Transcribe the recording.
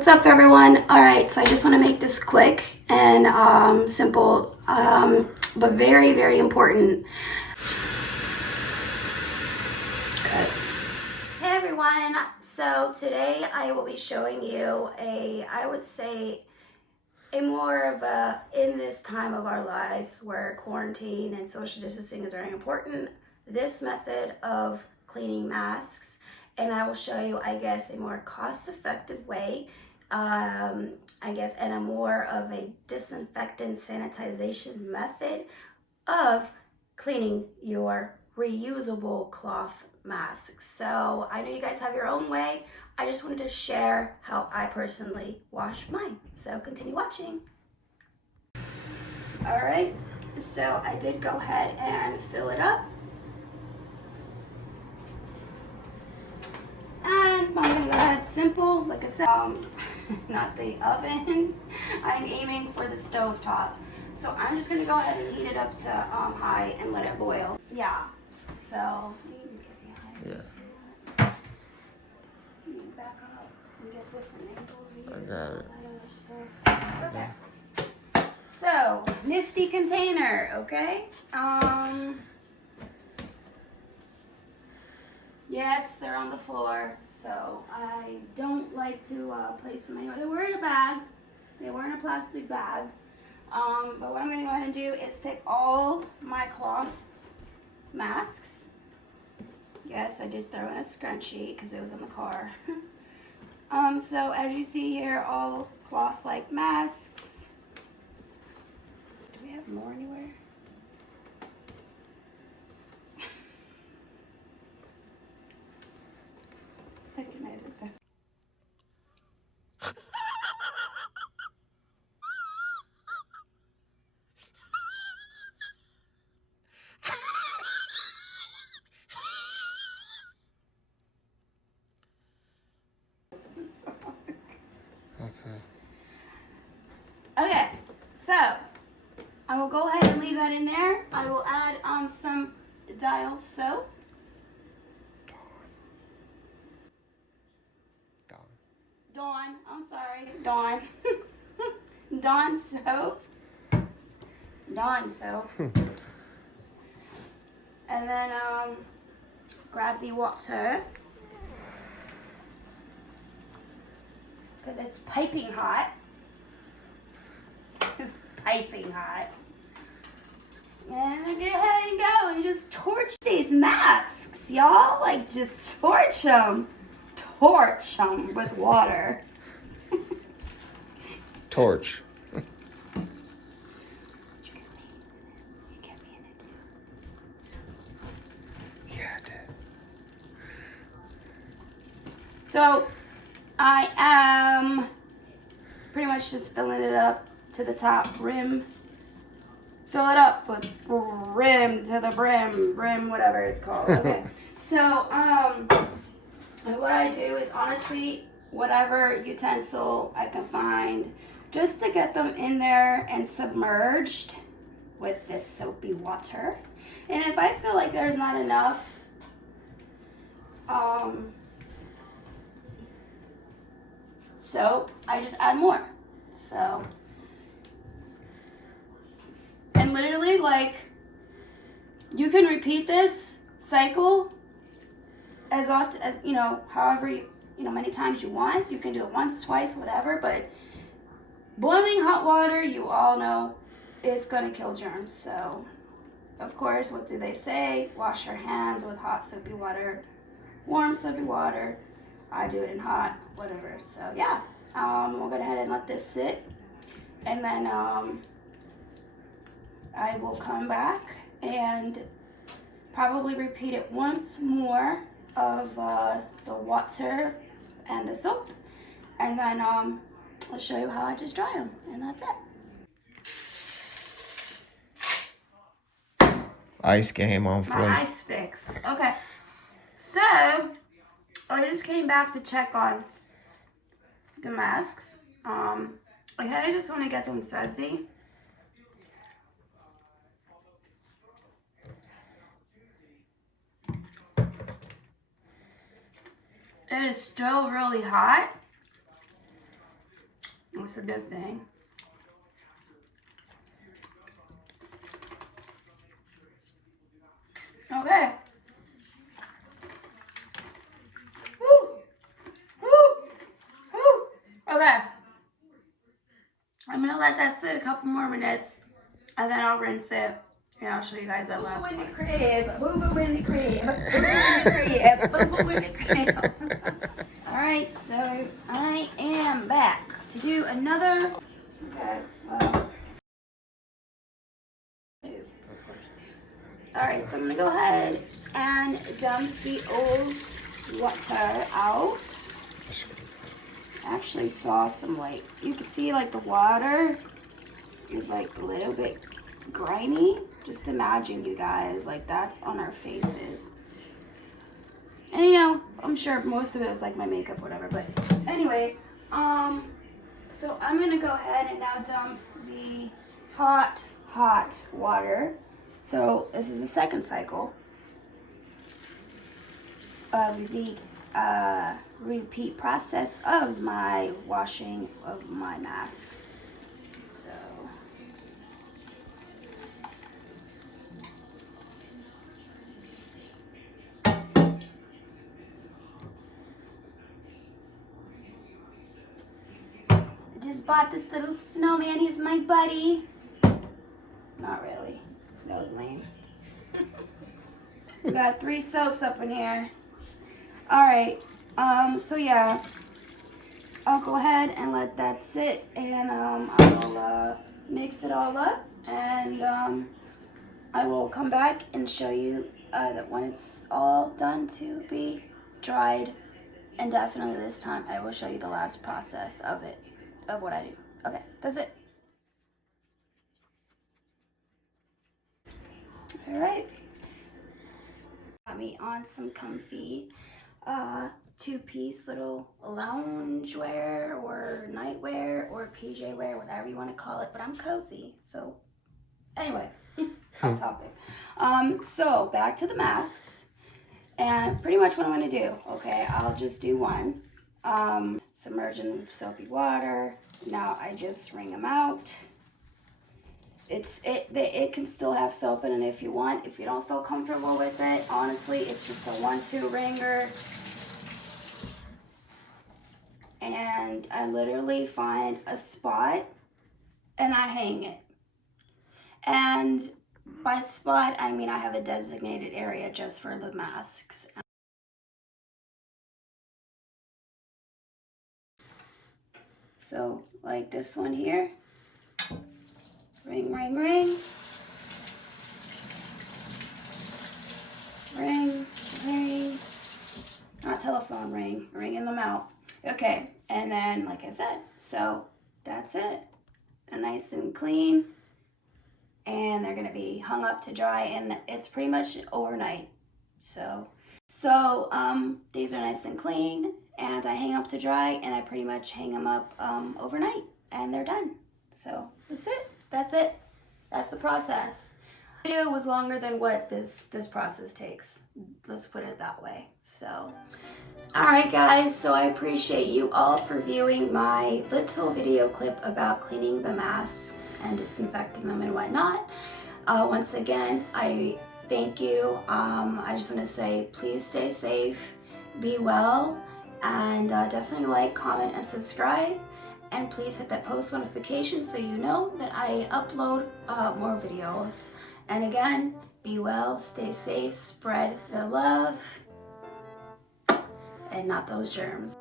What's up, everyone? All right, so I just want to make this quick and simple, but very, very important. Okay. Hey, everyone. So today I will be showing you I would say, a more of a, in this time of our lives where quarantine and social distancing is very important, this method of cleaning masks. And I will show you, I guess, a more cost-effective way, I guess, and a more of a disinfectant sanitization method of cleaning your reusable cloth masks. So I know you guys have your own way. I just wanted to share how I personally wash mine. So continue watching. All right, so I did go ahead and fill it up. And I'm gonna go ahead simple, like I said, not the oven. I'm aiming for the stove top. So I'm just gonna go ahead and heat it up to high and let it boil. Yeah, so you can get behind. Yeah. You can back up and get different angles. I got it. That other stuff. Okay. So, nifty container, okay? Yes, they're on the floor, so I don't like to place them anywhere. They were in a bag. They were in a plastic bag. But what I'm going to go ahead and do is take all my cloth masks. Yes, I did throw in a scrunchie because it was in the car. So as you see here, all cloth-like masks. Do we have more anywhere? I can edit that. Okay. Okay, so I will go ahead and leave that in there. I will add some dial soap. Dawn, I'm sorry, Dawn. Dawn soap. Dawn soap. And then grab the water. Because it's piping hot. It's piping hot. And then go ahead and go and just torch these masks, y'all. Like, just torch them. Torch them with water. Torch. You get me in it too. Yeah, I did. So, I am pretty much just filling it up to the top rim. Fill it up with rim to the brim, whatever it's called. Okay. So, what I do is honestly, whatever utensil I can find, just to get them in there and submerged with this soapy water. And if I feel like there's not enough, soap, I just add more. So, and literally, like, you can repeat this cycle as often as, however, many times you want. You can do it once, twice, whatever, but boiling hot water, you all know, is going to kill germs. So, of course, what do they say? Wash your hands with hot soapy water, warm soapy water. I do it in hot, whatever. So, yeah, we'll go ahead and let this sit. And then I will come back and probably repeat it once more of the water and the soap, and then I'll show you how I just dry them, and that's it. Ice game on My flight. ice fix. Okay, so I just came back to check on the masks. I kind of just want to get them sudsy. It is still really hot. it's a good thing. Okay. Woo! Woo! Woo! Okay. I'm gonna let that sit a couple more minutes, and then I'll rinse it, and I'll show you guys that last one. Boo boo in the crib, boo boo in the crib, boo boo in the crib, boo boo in the crib. All right, so I am back to do another. Okay, well. All right, so I'm gonna go ahead and dump the old water out. I actually saw some, like, you can see like the water is like a little bit grimy. Just imagine, you guys, like that's on our faces. And you know, I'm sure most of it is like my makeup, whatever, but anyway, so I'm gonna go ahead and now dump the hot water. So this is the second cycle of the repeat process of my washing of my masks. So I just bought this little snowman. He's my buddy. Not really. That was lame. We got 3 soaps up in here. Alright, so yeah, I'll go ahead and let that sit, and I'll mix it all up, and I will come back and show you that when it's all done to be dried, and definitely this time I will show you the last process of it, of what I do. Okay, that's it. Alright. Got me on some comfy 2-piece little lounge wear or nightwear or PJ wear, whatever you want to call it, but I'm cozy. So anyway, off topic. So back to the masks, and pretty much what I'm going to do, okay, I'll just do one. Submerge in soapy water. Now I just wring them out. It can still have soap in it if you want. If you don't feel comfortable with it, honestly, it's just a 1-2 wringer. And I literally find a spot and I hang it. And by spot, I mean I have a designated area just for the masks. So like this one here. Ring, ring, ring. Ring, ring. Not telephone ring, ringing them out. Okay, and then like I said, so that's it. They're nice and clean, and they're gonna be hung up to dry, and it's pretty much overnight. So these are nice and clean, and I hang up to dry, and I pretty much hang them up overnight, and they're done. So that's it. That's it. That's the process. The video was longer than what this process takes. Let's put it that way. So, all right, guys. So I appreciate you all for viewing my little video clip about cleaning the masks and disinfecting them and whatnot. Once again, I thank you. I just want to say, please stay safe, be well, and definitely like, comment, and subscribe. And please hit that post notification so you know that I upload more videos. And again, be well, stay safe, spread the love, and not those germs.